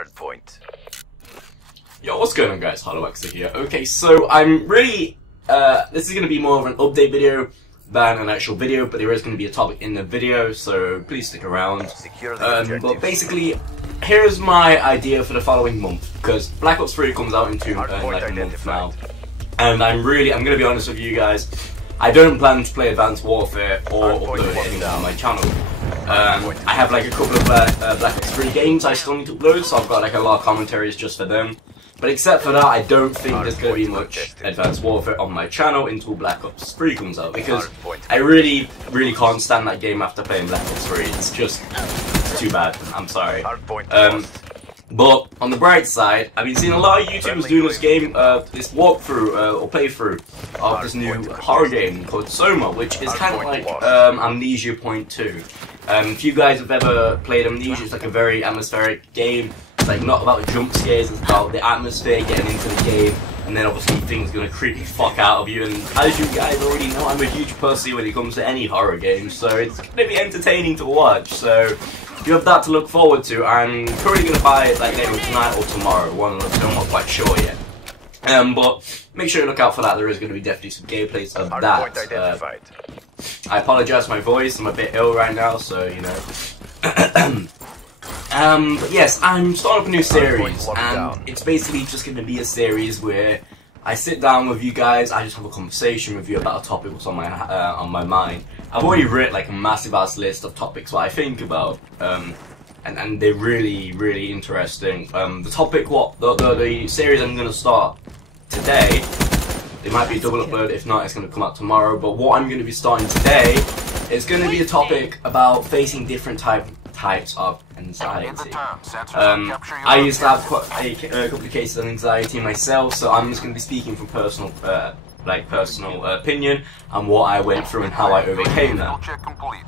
Hard point. Yo, what's going on, guys? HolloXer here. Okay, so I'm really, this is going to be more of an update video than an actual video, but there is going to be a topic in the video, so please stick around. But basically, here's my idea for the following month, because Black Ops 3 comes out in like a month now, and I'm going to be honest with you guys, I don't plan to play Advanced Warfare or upload anything on my channel. I have like a couple of Black Ops 3 games I still need to upload, so I've got like a lot of commentaries just for them. But except for that, I don't think there's going to be much Advanced Warfare on my channel until Black Ops 3 comes out, because I really can't stand that game after playing Black Ops 3. It's just too bad. I'm sorry. But on the bright side, I've been seeing a lot of YouTubers doing this game, this walkthrough or playthrough of this new horror game called Soma, which is kind of like Amnesia Point 2. If you guys have ever played Amnesia, it's like a very atmospheric game. It's like not about the jump scares, it's about the atmosphere, getting into the game, and then obviously things gonna creep the fuck out of you. And as you guys already know, I'm a huge pussy when it comes to any horror game, so it's gonna be entertaining to watch. So you have that to look forward to. I'm probably gonna buy it like later tonight or tomorrow. I'm not quite sure yet. But make sure you look out for that. There is going to be definitely some gameplays of that. I apologize for my voice. I'm a bit ill right now, so you know. But yes, I'm starting up a new series, and it's basically just going to be a series where I sit down with you guys. I just have a conversation with you about a topic that's on my mind. I've already written like a massive ass list of topics what I think about, and they're really interesting. The topic, the series I'm gonna start today, it might be a double upload. If not, it's gonna come out tomorrow. But what I'm gonna be starting today is gonna be a topic about facing different types of anxiety. I used to have quite a couple of cases of anxiety myself, so I'm just gonna be speaking from personal opinion and what I went through and how I overcame that.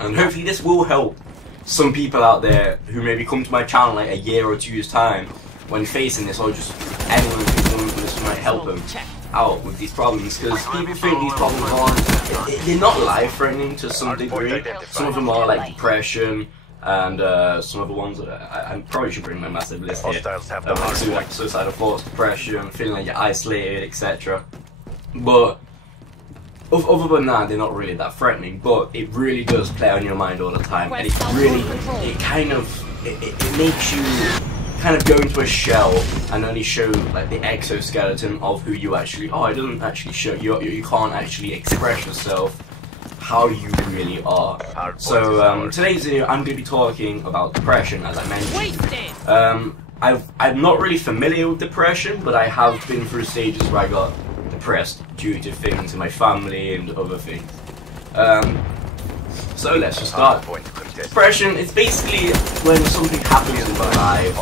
And hopefully this will help some people out there who maybe come to my channel like a year or 2 years time when facing this, or just anyone who might help them out with these problems, because people think these problems aren't, they're not life-threatening to some degree. Some of them are like depression, and some of the ones that I probably should bring my massive list here, like suicidal thoughts, depression, feeling like you're isolated, etc. But other than that, they're not really that threatening. But it really does play on your mind all the time, and it makes you kind of go into a shell and only show like the exoskeleton of who you actually are. It doesn't actually show you can't actually express yourself how you really are. So today's video, I'm going to be talking about depression, as I mentioned. I'm not really familiar with depression, but I have been through stages where I got depressed due to things in my family and other things. So let's just start. Depression, it's basically when something happens in your life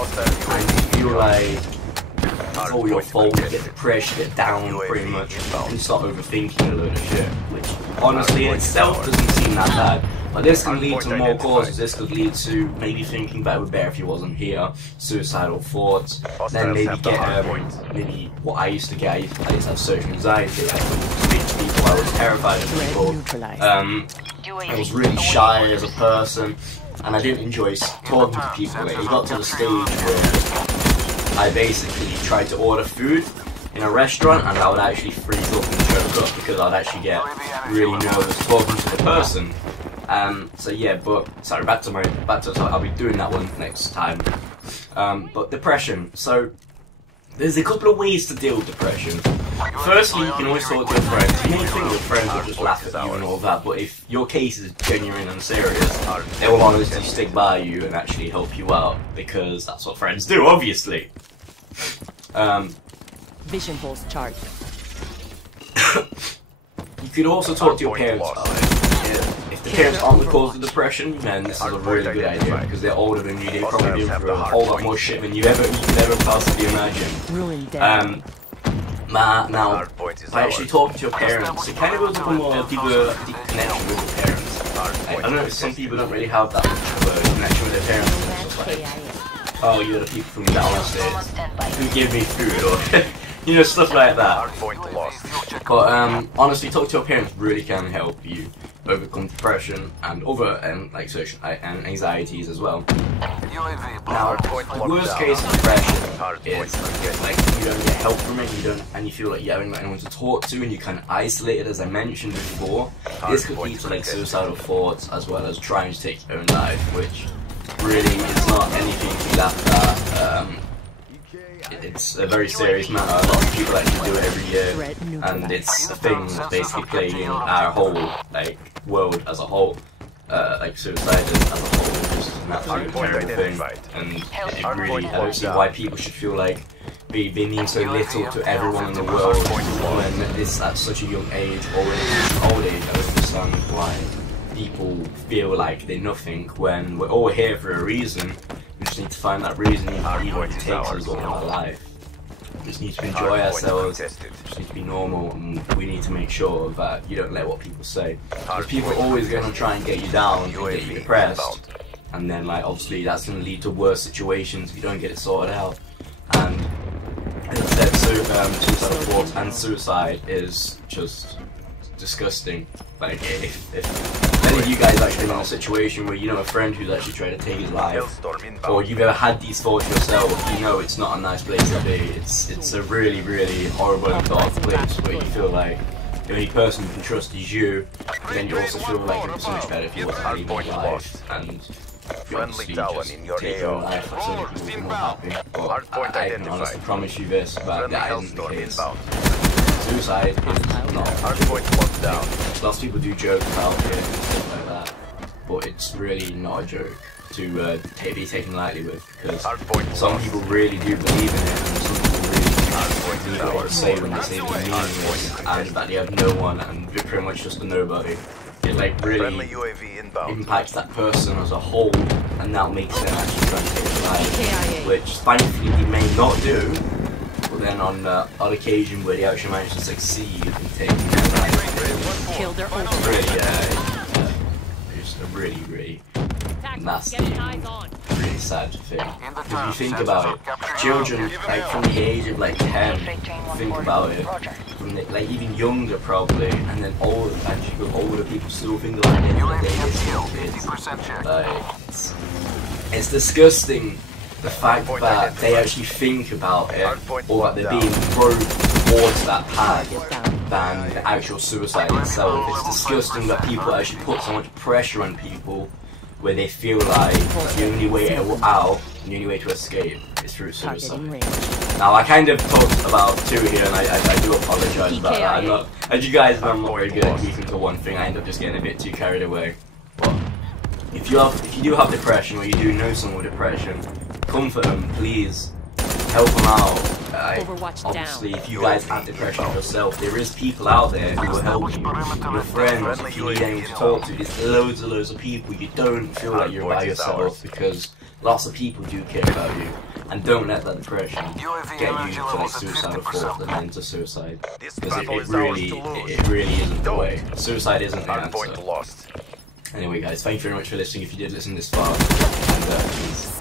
and you feel like it's all your fault, you get depressed, you get down pretty much, and you start overthinking a load of shit, which honestly in itself doesn't seem that bad. But this can lead to more causes. This could lead to maybe thinking that it would be better if you wasn't here, suicidal thoughts, then maybe get maybe what I used to get. I used to have social anxiety. I couldn't speak to people. I was terrified of people. I was really shy as a person, and I didn't enjoy talking to people. It got to the stage where I basically tried to order food in a restaurant, and I would actually freeze up and choke up because I'd actually get really nervous talking to the person. So yeah, but sorry, back to I'll be doing that one next time. But depression. So there's a couple of ways to deal with depression. Firstly, you can always talk to your friends. You may think your friends will just laugh at you and all that, but if your case is genuine and serious, they will honestly stick by you and actually help you out, because that's what friends do, obviously. Vision pulse chart. You could also talk to your parents about it. If the parents aren't the cause of depression, then this is a really good idea, because they're older than you. They've probably been through a whole lot more shit than you could ever possibly imagine. Now, by actually talking to your parents, it kind of builds up a more deep connection with your parents. I don't know, some people don't really have that much of a connection with their parents. It's just like, oh, you're the people from downstairs who give me food, or you know, stuff like that. But honestly, talking to your parents really can help you. overcome depression and other like social and anxieties as well. Now, the worst case of depression is like you don't get help from it, and you feel like you haven't got anyone to talk to, and you're kind of isolated, as I mentioned before. This could lead to like suicidal thoughts as well as trying to take your own life, which really is not anything to be laughed at. It's a very serious matter. A lot of people actually do it every year, and it's a thing that's basically plaguing our whole like world as a whole. Like suicide as a whole, just an absolute terrible thing, and it really, I don't see why people should feel like they mean so little to everyone in the world when it's at such a young age, or in old age. I don't understand why people feel like they're nothing when we're all here for a reason. We just need to find that reason, even if it takes us all in our life. We just need to enjoy ourselves, we just need to be normal, and we need to make sure that you don't let what people say. Because people are always going to try and get you down and get you depressed, and then like obviously that's going to lead to worse situations if you don't get it sorted out. And as I said, suicidal thoughts and suicide is just disgusting. Like if any of you guys actually been in a situation where you know a friend who's actually tried to take his life, or you've ever had these thoughts yourself, you know it's not a nice place to be. It's a really, really horrible and dark place where you feel like the only person you can trust is you, but then you also feel like it'd be so much better if you were having your life, and you obviously just take your own life. That's only people who are not happy. But I can honestly promise you this, that isn't the case. Suicide is not hardpoint down. Lots of people do joke about it and stuff like that, but it's really not a joke to be taken lightly with, because some people really do believe in it, and some people really believe what they say when they say they're meaningless and that they have no one and they're pretty much just a nobody. It like really impacts that person as a whole, and that makes them actually try to take their life, which thankfully they may not do. But then on the odd occasion where they actually manage to succeed in taking their life, kill their own. Just a really, really nasty, really sad thing. If you think about it, children like from the age of like 10, think about it, from the, like even younger probably, and then older, actually older people still think like kids. It's disgusting. The fact that they actually think about it, or that they're being thrown towards that path than the actual suicide itself. It's disgusting that people actually put so much pressure on people where they feel like the only way out, the only way to escape is through suicide. Now I kind of talked about two here, and I do apologise about that. I'm not, as you guys know, I'm not very good at keeping to one thing. I end up just getting a bit too carried away. But if you do have depression, or you do know someone with depression, comfort them, please. Help them out. Obviously, if you guys have depression yourself, there is people out there who will help you. Your friends, if you need anyone to talk to, there's loads of people. You don't feel like you're by yourself, because lots of people do care about you. And don't let that depression get you to like suicidal thoughts and then to suicide. Because it really isn't the way. Suicide isn't the answer. Anyway guys, thank you very much for listening if you did listen this far. And, peace.